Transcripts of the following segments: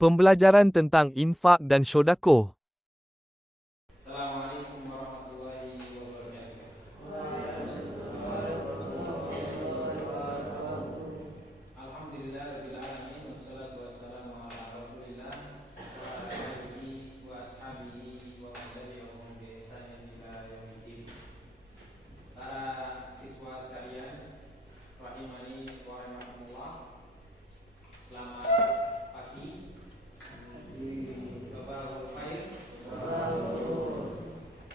Pembelajaran tentang infak dan syodaqoh. Assalamualaikum warahmatullahi wabarakatuh. Alhamdulillah rabbil alamin wassalatu wassalamu ala Rasulillah wa ala alihi wa ashabihi wa man tabi'ahum bi ihsanin ila yaumiddin. Para siswa sekalian, rahimani wa rahimakumullah. Selamat pagi. Sabahul khair.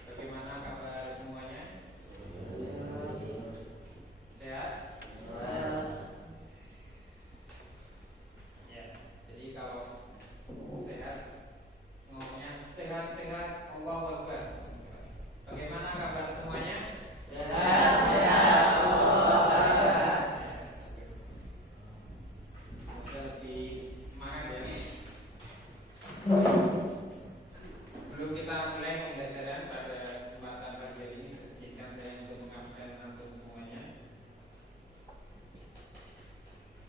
Bagaimana kabar semuanya? Sehat? Ya, jadi kalau sehat, ngomongnya sehat-sehat, Allahu Akbar. Bagaimana kabar semuanya? Semoga lebih semangat ya. Sebelum kita mulai pembelajaran pada kesempatan pagi hari ini, izinkan saya untuk mengambil antum semuanya.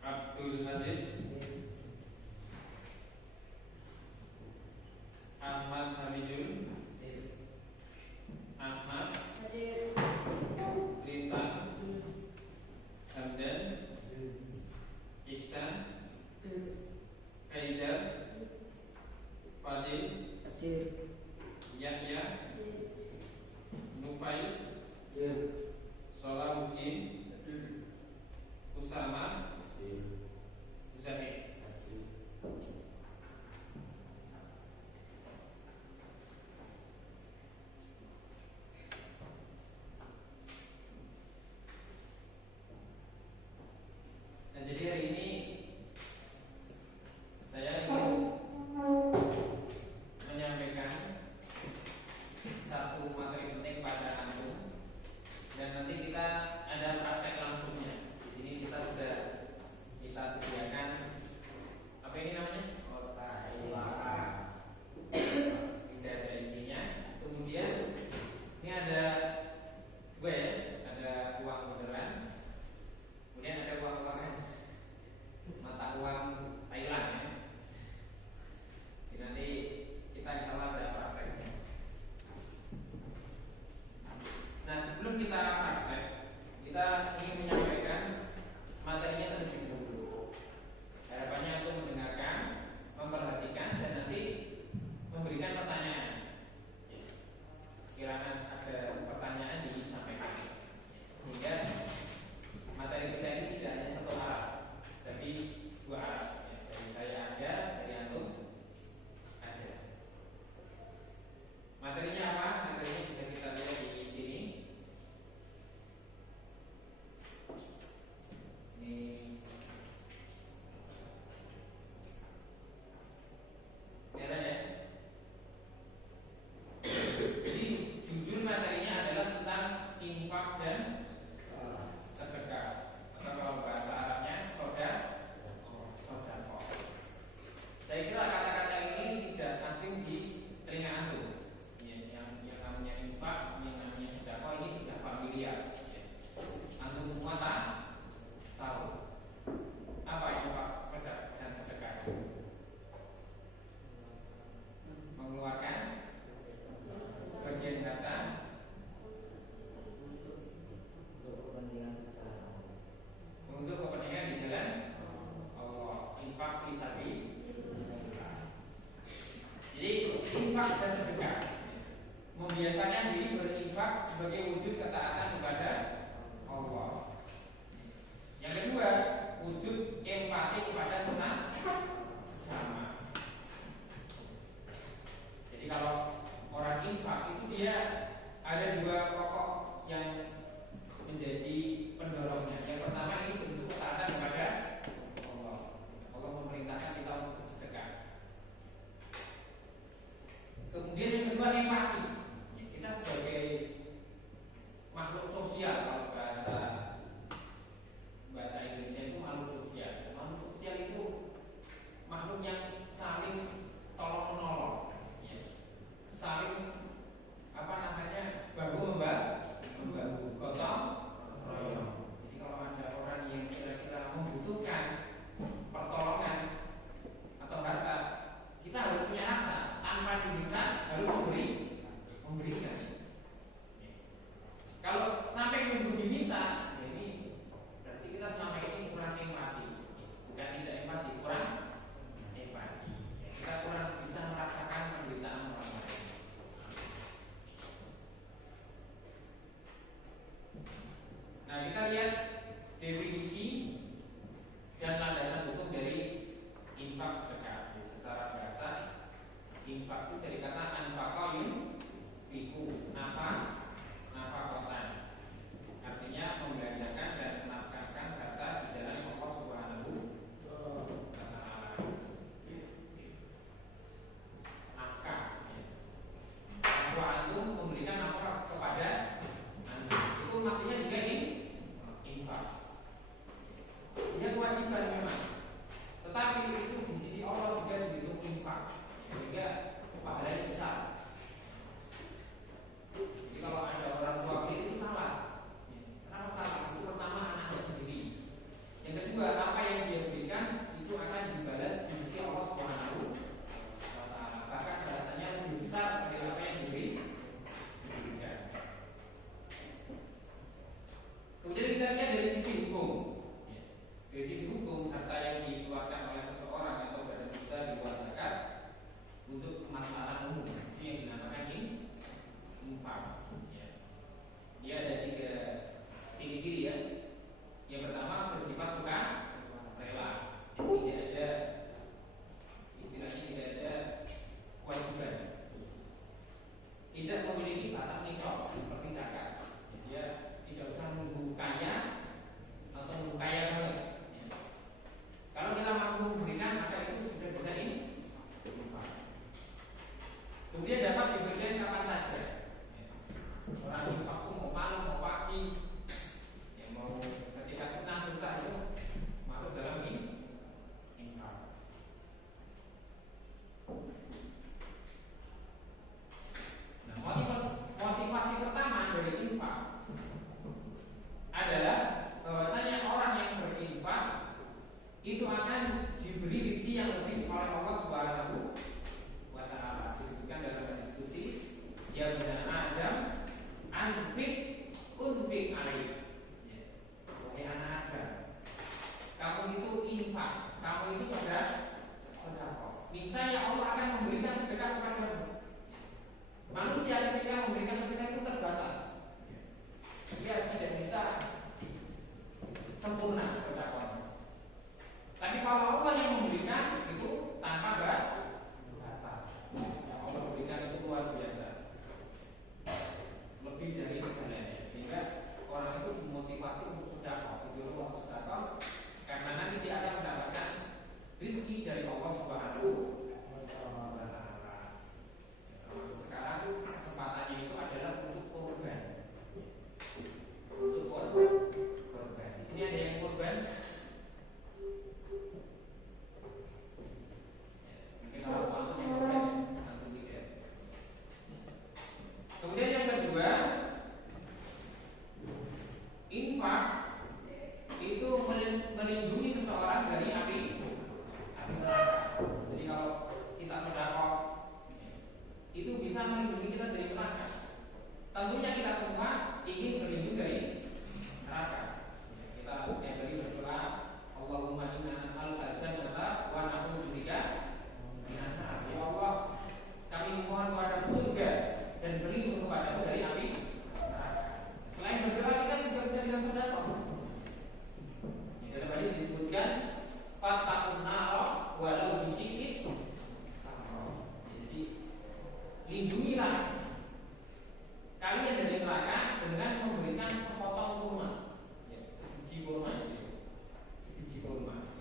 Abdul Aziz, Ahmad Nabijul, Ahmad, Rita, Hamdan, Iksan, Haidar, Fadil, Yahya, Nufai, Solahuddin, Usama, Zahid. Nah, jadi hari ini saya ingin menyampaikan satu materi penting pada antum, dan nanti kita ada praktek langsungnya. Di sini kita sudah sediakan apa ini namanya? Tidak ada isinya. Kemudian ini ada web, ada uang beneran. Kemudian ada uang-uangan, mata uang Thailand ya. Jadi nanti kita insya Allah ada prakteknya. Nah, sebelum kita praktek, kita ingin menyampaikan materinya terlebih dahulu. Harapannya untuk mendengarkan, memperhatikan, dan nanti memberikan pertanyaan. Sekiranya ada pertanyaan disampaikan, sehingga materi kita ini tidak hanya satu arah, tapi dua arah. Dari saya ada, dari antum ada. Materinya apa? Materinya bisa kita lihat di sini. Ini kelihatan ya. Jadi judul materinya adalah tentang infak dan sedekah, atau kalau bahasa Arabnya sodaqoh. Saya kira kata-kata ini tidak asing di telinga antum. Yang namanya infak, yang namanya sedekah ini sudah familiar. Antum semua tahu apa infak, dan sedekah. Mengeluarkan sebagian harta untuk kepentingan di jalan Allah. Infak fi sabilillah. Jadi infak dan sedekah, membiasakan diri berinfak sebagai wujud ketaatan kepada Allah. Yang kedua, wujud empati kepada sesama. Jadi kalau orang infak itu dia ada dua pokok yang menjadi pendorongnya. Yang pertama, ini bentuk ketaatan kepada Allah. Allah memerintahkan kita untuk bersedekah. Kemudian yang kedua, empati. Kita sebagai makhluk sosial, kalau bahasa Indonesia itu makhluk sosial. Makhluk sosial itu makhluk yang saling tolong menolong, saling bahu membahu, gotong royong. Jadi kalau ada orang yang kira-kira membutuhkan pertolongan atau harta, Infak itu dari kata anfaqa yunfiqu, nafakotan. Artinya membelanjakan dan menafkahkan harta di jalan Allah Subhanahu wa taala. Nafkah. Bahwa antum memberikan nafkah kepada antum, itu maksudnya juga infak. Dia kewajiban memang, tetapi itu di sisi Allah juga dihitung infak, sehingga pahalanya besar. Jadi kalau ada orang tua beli itu salah. Kenapa salah? Itu pertama anaknya sendiri. Yang kedua, apa yang dia berikan itu akan dibalas di sisi Allah Subhanahu wa taala. Bahkan balasannya lebih besar dari apa yang diberikan. Kemudian kita lihat dari sisi hukum. Dari sisi hukum, harta yang dikeluarkan oleh seseorang atau badan kita di luar zakat untuk kemaslahatan umum itu yang dinamakan infak. Dia ada 3 ciri-ciri ya. Yang pertama bersifat sukarela, jadi tidak ada istilahnya, tidak ada kewajiban, tidak memiliki batas nisab seperti zakat. Dia tidak usah menunggu kaya atau menunggu kaya banget. Kalau kita mampu memberikan, maka itu sudah bisa infak. Kemudian dapat diberikan kapan saja. Orang infak itu mau malam, mau pagi, yang mau ketika senang susah itu masuk dalam infak. Nah, motivasi pertama dari infak adalah bahwasanya orang yang berinfak itu akan diberi rezeki yang lebih oleh Allah Subhanahu wa taala. Disebutkan dalam diskusi, ya benar Adam anfik unfik alaih. Wahai anak Adam, kamu itu infak, kamu itu sedekah. Niscaya Allah akan memberikan sedekah kepadamu. Manusia ketika memberikan sedekah itu terbatas. Dia tidak bisa sempurna sedekah. Tapi kalau Allah yang memberikan itu tanpa batas, yang Allah berikan itu luar biasa, lebih dari segalanya, sehingga orang itu dimotivasi untuk sedekah, didorong untuk sedekah, karena nanti dia akan mendapatkan rezeki dari Allah Subhanahu wa taala. Termasuk sekarang kesempatannya itu adalah untuk korban, untuk korban. Di sini ada yang korban. Kemudian yang kedua, infak itu melindungi seseorang dari api neraka. Jadi kalau kita sedekah itu bisa melindungi kita dari neraka. Tentunya kita semua ingin berlindung dari neraka. Kita setiap kali berdoa, Allahumma inna nas'aluka al-jannata wa na'udzubika minan nar. Ya Allah, kami mohon kepadamu surga dan berlindung kepadamu dari api neraka. Selain berdoa, kita juga bisa bilang sedekah. Di dalam hadis disebutkan fattaqun nar walau bisyikki tamrah. Jadi lindungilah kalian dari neraka dengan memberikan sepotong kurma, sebiji kurma itu, sebiji kurma.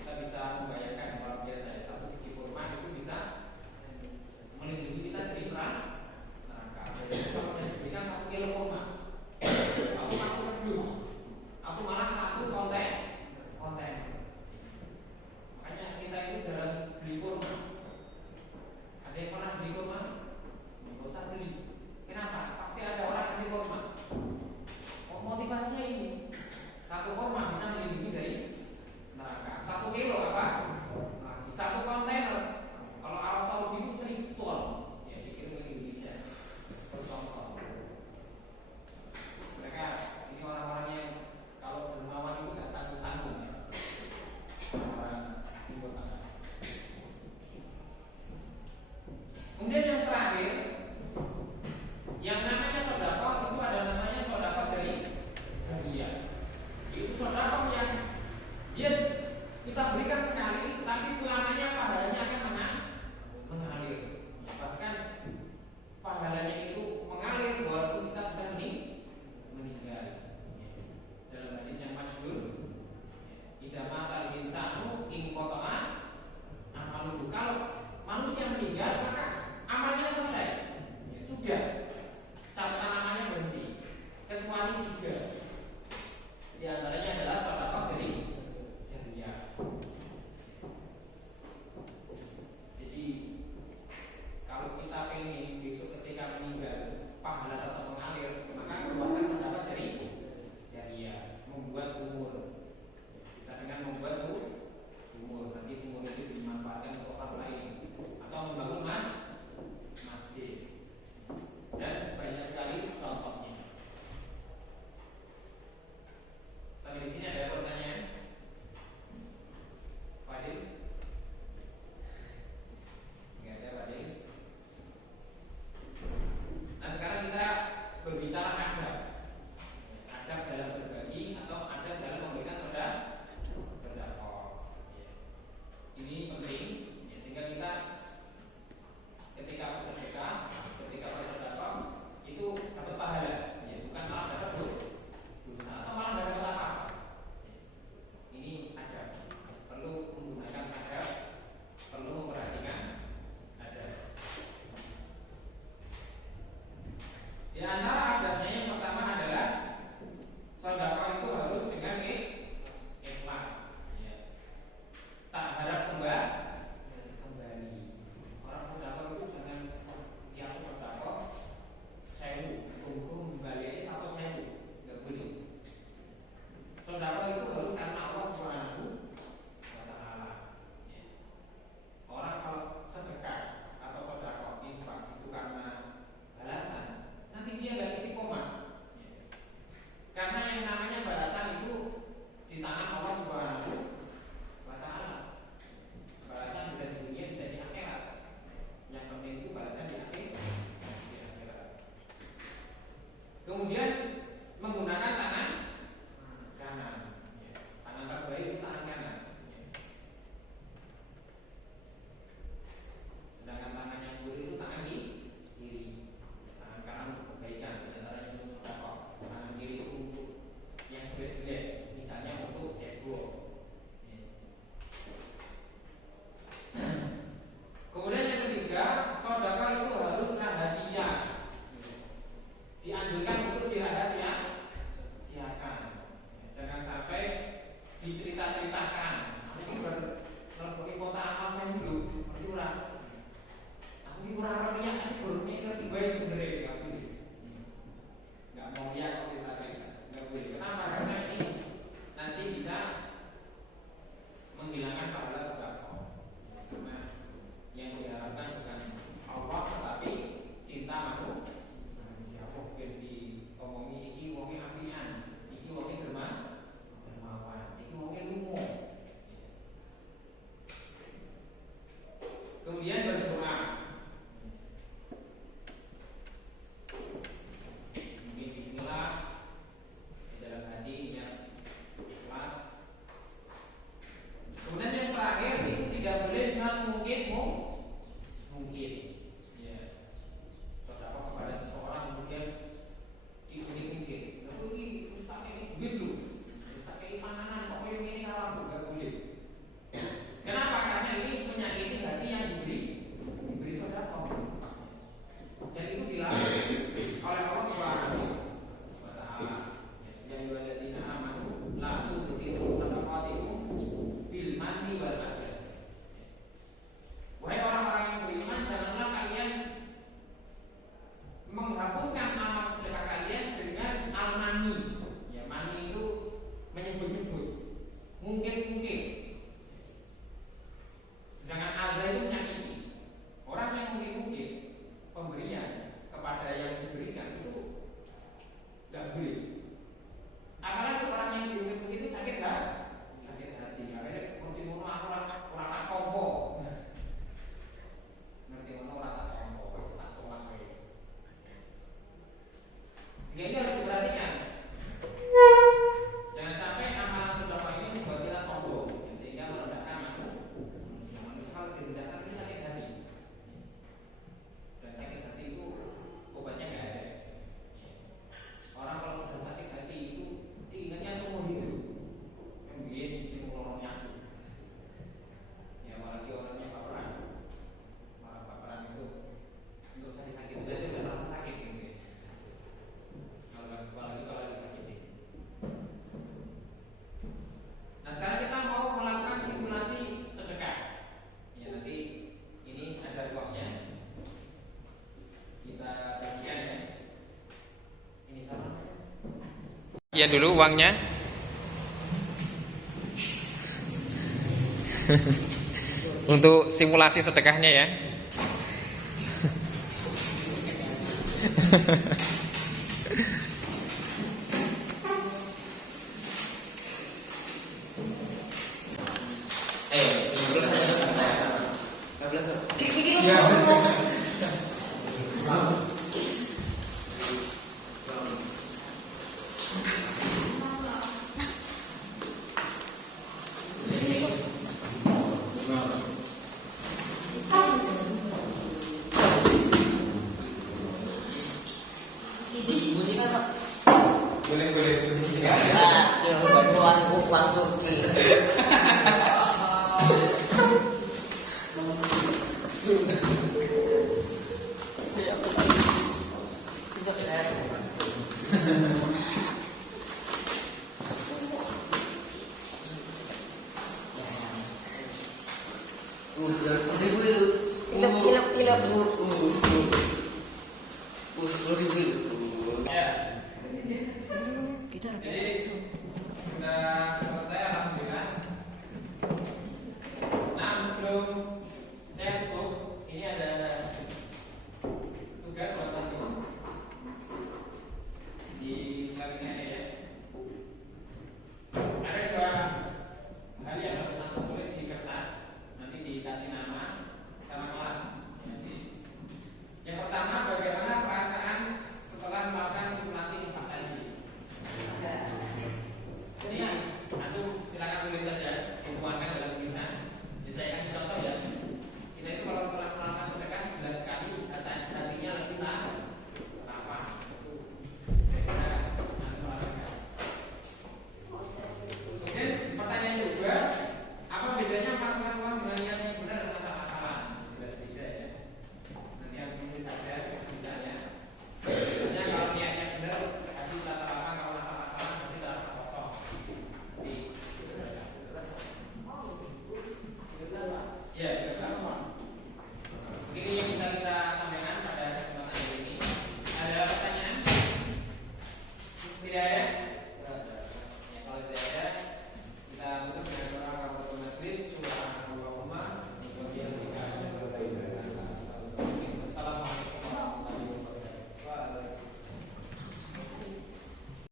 Kita bisa membayangkan luar biasa ya, satu biji kurma itu bisa melindungi kita dari neraka. Jadi kalau saya berikan 1 kilo kurma, aku masuk pedus, aku malah 1 konten. Makanya kita itu jarang beli kurma. Ada yang pernah sekian dulu uangnya. Untuk simulasi sedekahnya ya. Jadi sudah selesai alhamdulillah. Nah sebelum